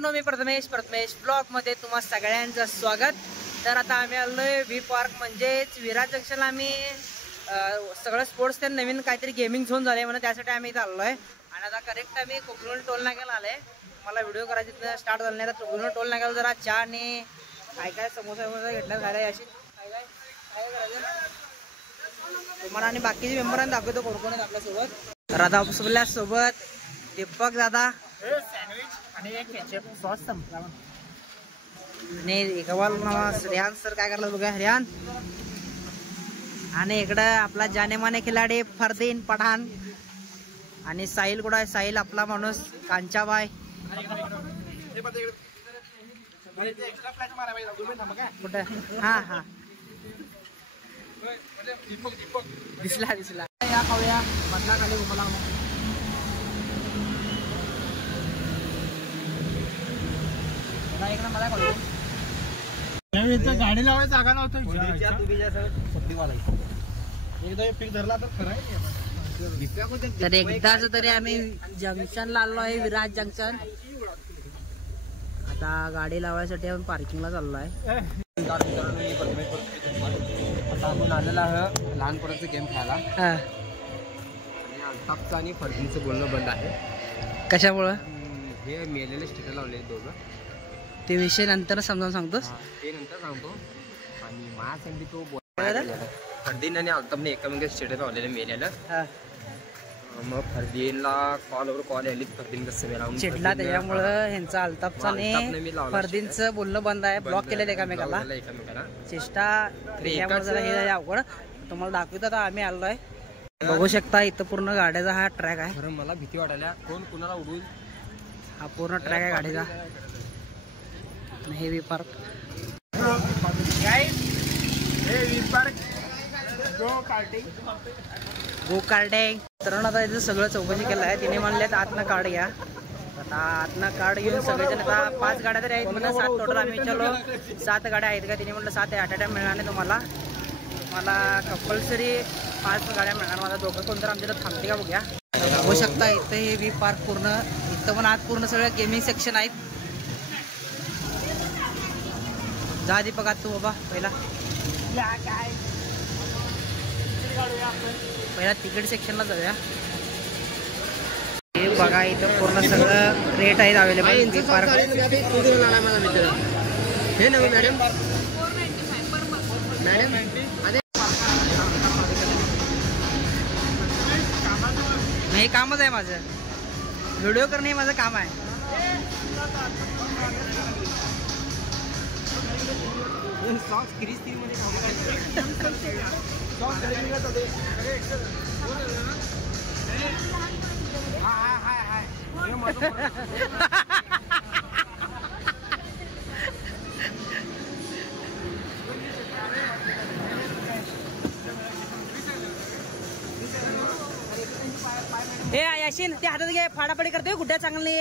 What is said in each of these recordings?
मित्रांनो, मी प्रथमेश ब्लॉग मध्ये तुम्हा सगळ्यांचं स्वागत। तर आता आम्ही आलोय व्ही पार्क म्हणजेच विराज जंक्शनला। आम्ही सगळं स्पोर्ट्स ते नवीन काहीतरी गेमिंग झोन झाले म्हणून त्यासाठी आम्ही इथं आलोय। आणि आता करेक्ट आम्ही कोकण टोल नाक्याला आलोय। मला व्हिडिओ करायची तिथं स्टार्ट झालं नाही तर कोकण टोल नाक्याला जरा चहा आणि काय समोसा घेतला खायला याशी काय करायचं तुम्हाला आणि बाकीचे मेंबरांना दाखवतो कोण कोण आहेत आपल्यासोबत। राधा सोबत दीपक दादा आणि एक केचप सॉस संपला आणि एकवाल रियान सर काय करला बघा रियान। आणि इकडं आपला जानेमाने खिलाडी फरदीन पठाण आणि साहिल कुठं आहे? साहिल आपला माणूस कांचाबाई कुठं? हा हा दिसला दिसला या खाऊया बदला खाली घुमला गाडी लावायची जागा नव्हती। तर एकदाच तरी आम्ही जंक्शनला आलो आहे विराज जंक्शन। आता गाडी लावायसाठी आपण पार्किंगला चाललो आहे। आता आपण आलेला आहे लहानपणाचा गेम खेळायला आणि अल्ताफचं आणि फरदीनचं बोलणं बंद आहे। कशामुळं? हे मेलेले स्टिकर लावले दोघं, ते विषय नंतर समजावून सांगतोस? ते नंतर सांगतो। आणि माझ्यासाठी तो फरदीन आणि अल्ताफने एकामेकांना स्टिकर लावलेलं मेलेलं। मग फरदीनला कॉलवर कॉल आली, फरदीन कसं मेला चिडला त्याच्यामुळं ह्यांचा अल्ताफचा आणि फरदीनचं बोलणं बंद आहे। ब्लॉक केलेलं एकामेकाला चेष्टा त्याच्यामुळे जरा हे अवघड। तुम्हाला दाखवतो आता आम्ही आलोय बघू शकता इथं पूर्ण गाड्याचा हा ट्रॅक आहे। खरं मला भीती वाटायला कोण कुणाला उडून हा पूर्ण ट्रॅक आहे गाडीचा। हे व्ही पार्क गो कार्टिंग तर आता इथं सगळं चौकशी केलं आहे। तिने म्हणल्यात आतनं कार्ड घ्या। आता आतनं कार्ड घेऊन सगळेजण आता 5 गाड्या तरी आहेत म्हणजे 7 टोटल आम्ही विचारलो 7 गाड्या आहेत का? तिने म्हटलं 7 ॲट अ टाइम मिळणार नाही तुम्हाला कंपल्सरी 5 गाड्या मिळणार। माझा दोघं कोणतं आमच्या थांबते का बघूया। बघू शकता इथं हे व्ही पार्क पूर्ण इथं पण आज पूर्ण सगळं गेमिंग सेक्शन आहेत। जा दीपक आत तू बाबा पहिला तिकीट सेक्शनला जाऊया। हे बघा इथं पूर्ण सगळं रेट आहेत अवेलेबल व्ही पार्क। हे नवीन मॅडम हे कामच आहे माझं, व्हिडिओ करणे हे माझं काम आहे। हे याशीन ते हातात घे, फाडाफाडी करतोय गुड्डा चांगलं नाही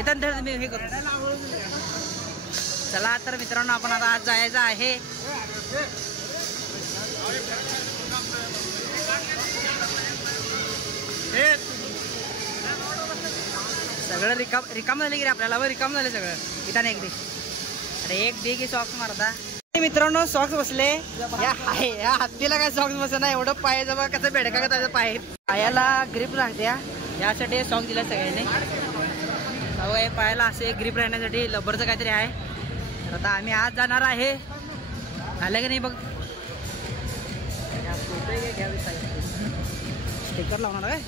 इथं मी हे करू। चला तर मित्रांनो आपण आता आज जायचं आहे सगळं रिकाम झाले की आपल्याला रिकाम झाले सगळं इथं एक दे अरे एक दे की सॉक्स मारता। मित्रांनो सॉक्स बसले या हत्तीला काय सॉक्स बसत नाही एवढं पाय जवळ कसं बेडका का त्याचं पायाला ग्रिप लागते यासाठी सॉक्स दिला सगळ्यांनी। पायाला असे ग्रिप राहण्यासाठी लबरचं काहीतरी आहे। तर आता आम्ही आज जाणार आहे आलं की नाही बघ स्टिकर लावणार काय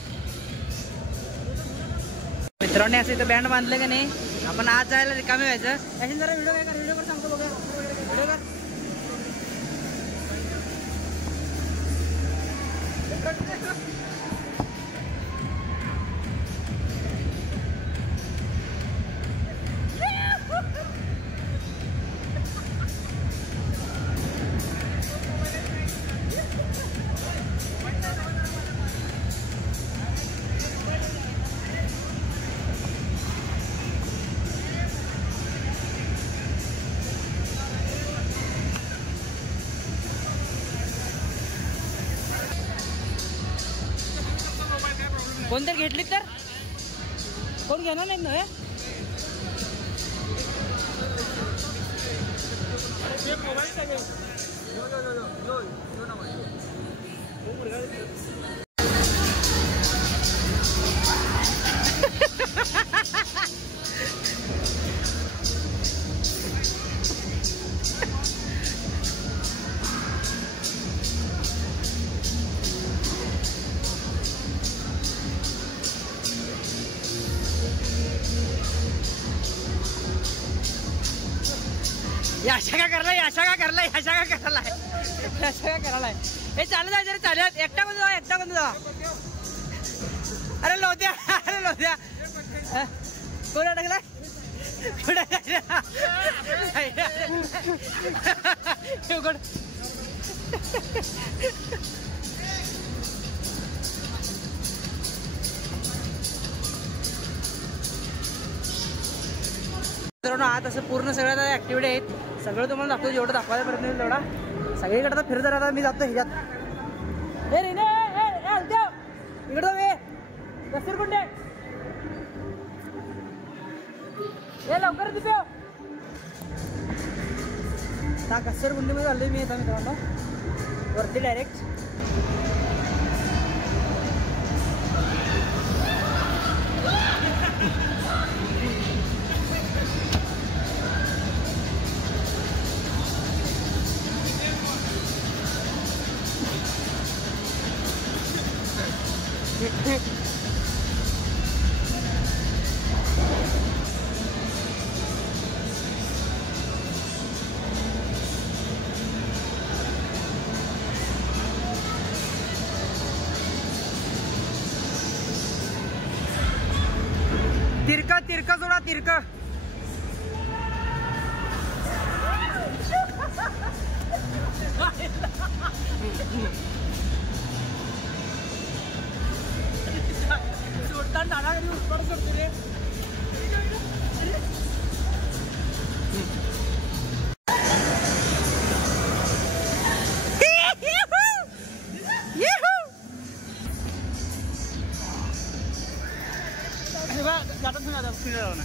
मित्रांनी असं इथं बँड बांधलं की नाही आपण आज जायला रिकामी व्हायचं। याच्याने जरा व्हिडिओ काय कर व्हिडिओ सांगतो बघा व्हिडिओ कर कोणतरी घेतली तर कोण घेणार नाही ना. अशा का करलाय अशा का करलाय अशा का करलाय अशा का करायलाय. हे चालू जाय जरा चालत एकटा कोण जावा एकटा कोण जावा. अरे लोद्या अरे लोद्या कोण अडकलाय कुठे आत असं पूर्ण सगळ्या ऍक्टिव्हिटी आहेत. सगळं तुम्हाला दाखवतो जेवढं दाखवायला प्रयत्न होईल तेवढा. सगळीकडे आता फिरत राहता मी जातो ह्याच्यात. इकडं वे कसीर कुंडे हे लवकर तिथे कस्तर गुंडीमध्ये चाललोय मी आता मित्रांनो वरती डायरेक्ट. तिरका तिरका सोडा तिरका. सोडताना डाळा घरी उत्पादन करतो रे. जातात ना आता फिरायला ना.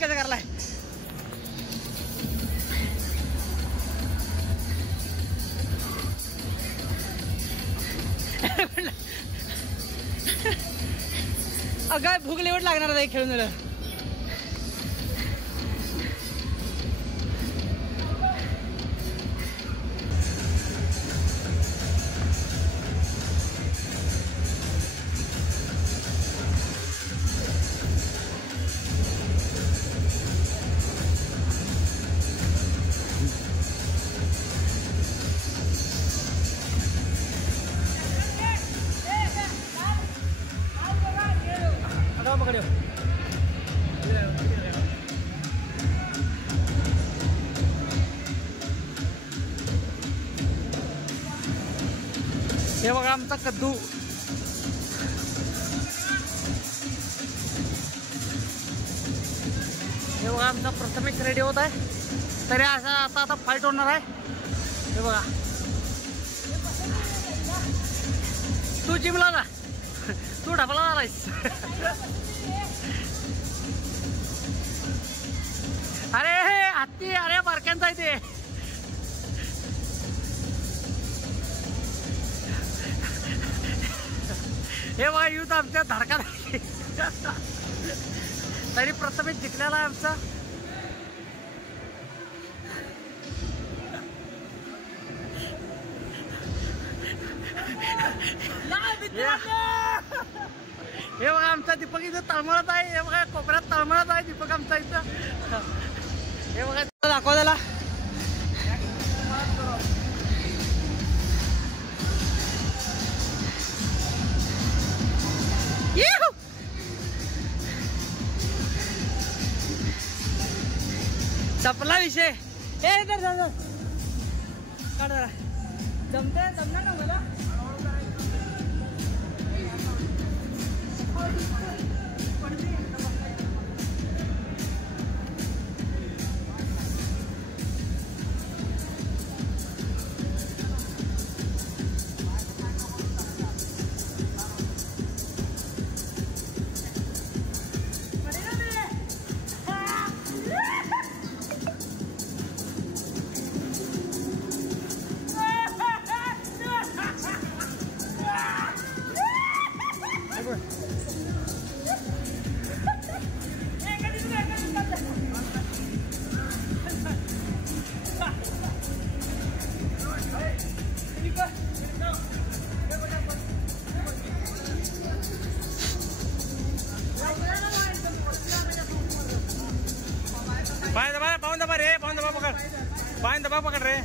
कसं करलाय अगं भूक लेवट लागणार आहे खेळून. हे बघा आमचा कद्दू. हे बघा आमचा प्रथमेश रेडी होत आहे. तरी असा आता फाईट होणार आहे. हे बघा तू जिमला जा तू ढापला झालायस. अरे हत्ती, अरे बारक्यांचा आहे ते. हे बघा युथ आमच्या धडका तरी प्रथमेश जिंकलेला आहे आमचा. हे बघा आमचा दीपक इथं तळमळत आहे. हे बघा कोपऱ्यात तळमळत आहे दीपक आमचा इथं. हे बघा दाखवा त्याला. संपला विषय. हे तर काढ जरा. जमणार ना मला. पाऊन दबा रे, पाऊन दबा पकड़, पाऊन दबा पकड़ रे.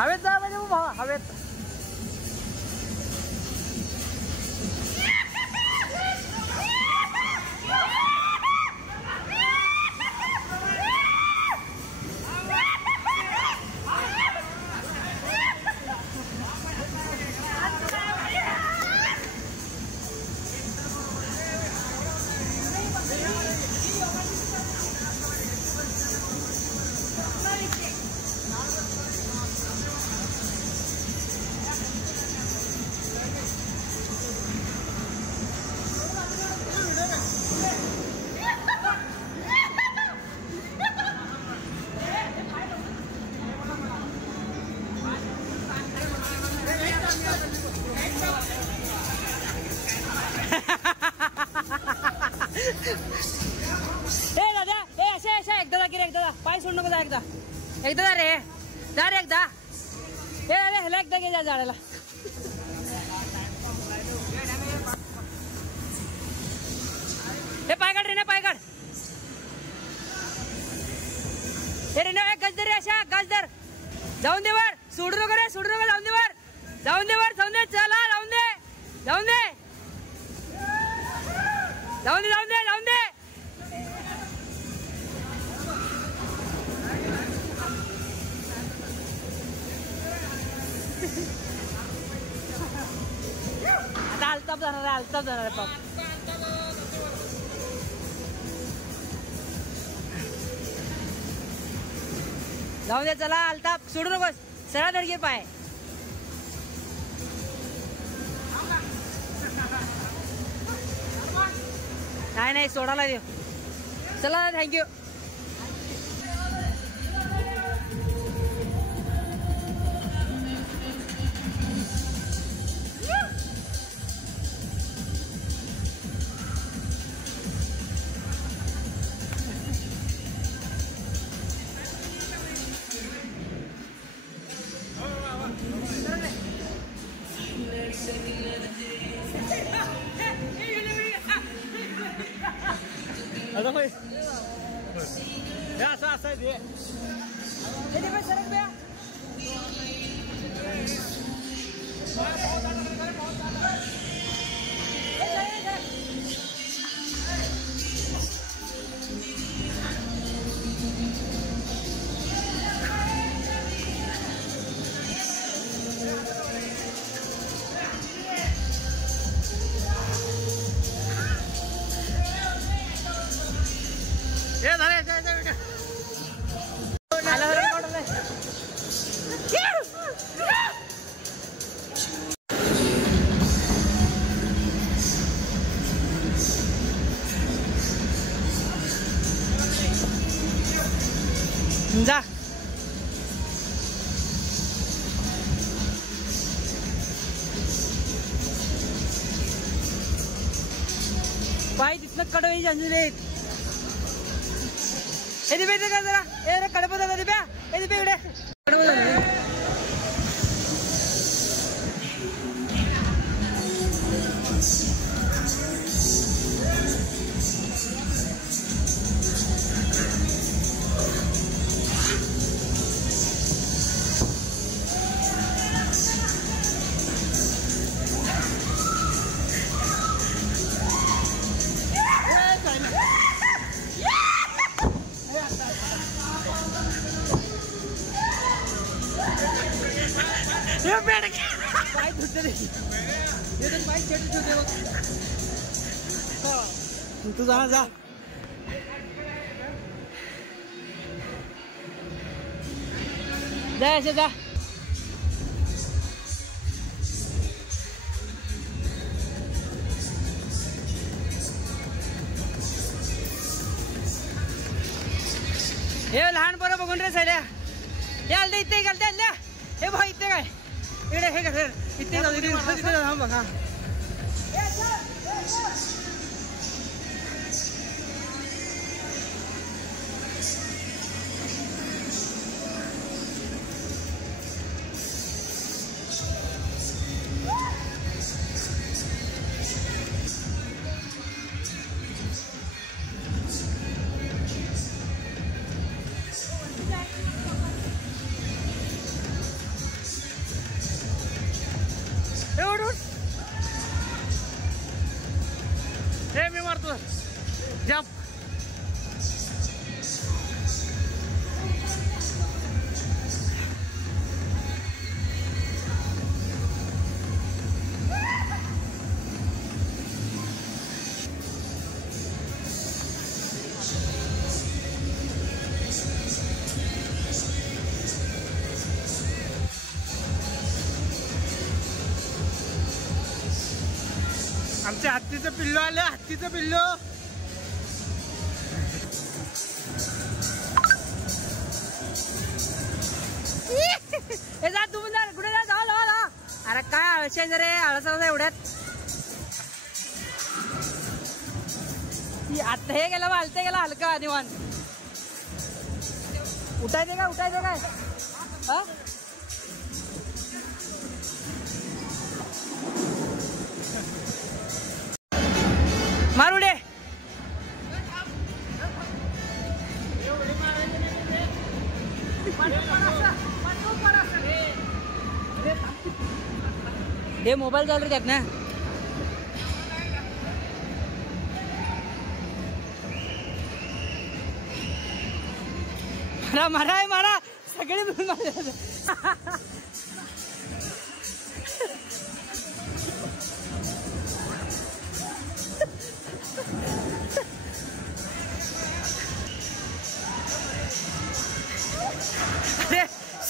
हवेत जा म्हणजे भावा, हवेत. दादा असे एकदा की रे, एकदा पाय सोडू नको. जा एकदा जा रे, जा रे एकदा. हे अरे ह्याला एकदा घे जा झाडाला. हे पाय काढ रे, पाय काढ. हे रे एक गज रे, अशा गज दर. जाऊन दे वर, सोडू नको रे, सोडू नको. जाऊन दे वर, जाऊन दे वर, जाऊन दे. चला जाऊन दे, जाऊन दे, जाऊन दे, जाऊन दे, जाऊन दे. आता अल्ताप जाणार आहे, अल्ताप जाणार आहे. पाप जाऊन दे. चला अल्ताप, सोडू नकोस. सरळ धडगे पाय. नाही सोडायला देऊ. चला थँक्यू. जा पाय तिथनं कडवे अंजली हे दिपे का जरा ए कडप जाता दिप्या हे दिपे इकडे पाय धुतले पाय छेट तू जा जा ऐसे जा हे लहान पोरं बघून रे सायल्या हे आलते इथे घालते आणल्या हे भाई इथे काय इकडे हे का सर इथे जाऊ तिथे जाऊ बघा हे मी मारतो जंप आमच्या हत्तीचं पिल्लू आलं हत्तीचं पिल्लू हे जा तुम्ही जा कुठे जा जाऊ अरे काय आळशी जरे आळसा एवढ्यात आता हे गेलं वालते गेला हलका निवान उठायचे काय हा मारुडे हे मोबाईल चालू त्यात ना मारा सगळे मिळून मारा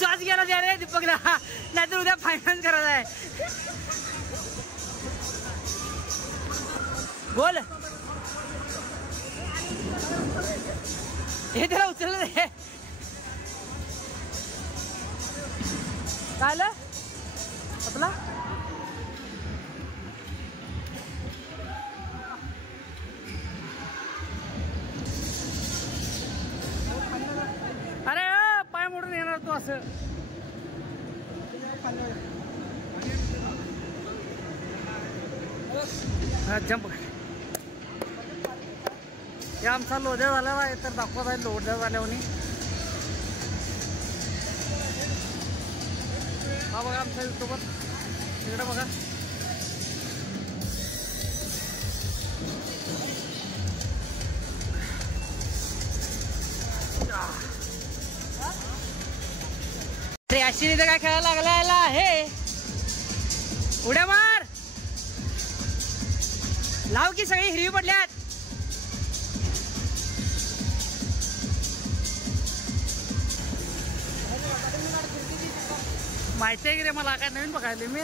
श्वास घ्यायला द्या रे दीपकला नाहीतर उद्या फायनान्स करायला आहे बोल हे त्याला उचललं रे काय आपला अरे पाय मोडून येणार तू असं जंप हे आमचा लोढ्या झालेला आहे तर दाखवत आहे लोढ्या झाल्यावर हा बघा आमच्या युट्यूबर तिकडे बघा अशी काय खेळायला लागला आहे उड्या मार लाव की सगळी हिरवी पडल्यात माहिती आहे की रे मला काय नवीन बघायला मी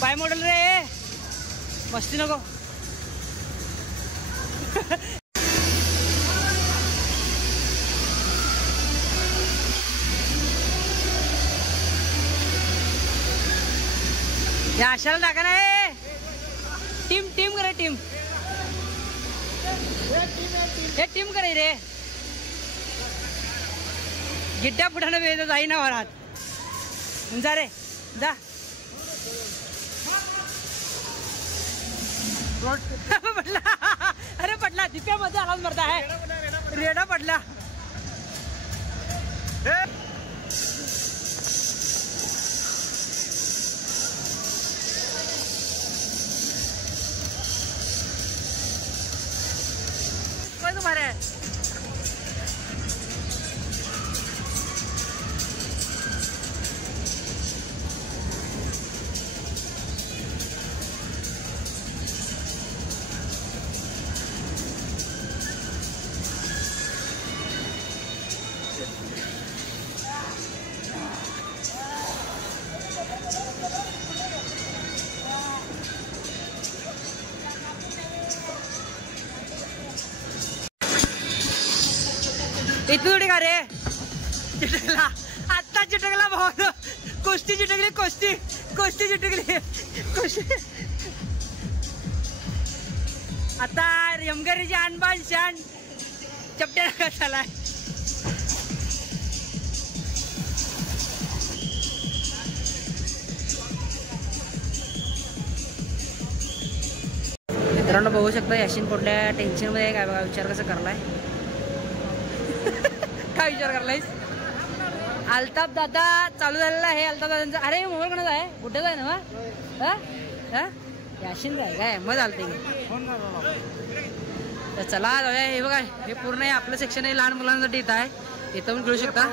पाय मॉडेल रे मस्ती नको. या आशाला टाका ना. टीम टीम करे टीम. हे टीम करे रे. गिड्ड्या पुढानं वेळ जाई ना वरात. जा रे जा. पडला. अरे पडला. दिप्यामध्ये आवाज मरता आहे. रेडा पडला. कोई तुम्हारे इतनी थोडी का रे. चिटकला आत्ता चिटकला भाऊ. कुस्ती चिटकली. कुस्ती कुस्ती चिटकली. कुस्ती आता यमगरीची अनबान शान चपट्या नका झालाय. मित्रांनो बघू शकता याशीन कुठल्या टेन्शन मध्ये काय बघा. विचार कसा करलाय. काय विचार करलायस. अल्ताफ दादा चालू झालेला आहे. अल्ताफ दादांचा अरे मोबाईल कोणाचा आहे. कुठेच आहे ना. याशीन आहे काय मग चालते. तर चला जाऊया. हे बघा हे पूर्ण आपलं सेक्शन आहे लहान मुलांसाठी इथं आहे. इथं पण खेळू शकता.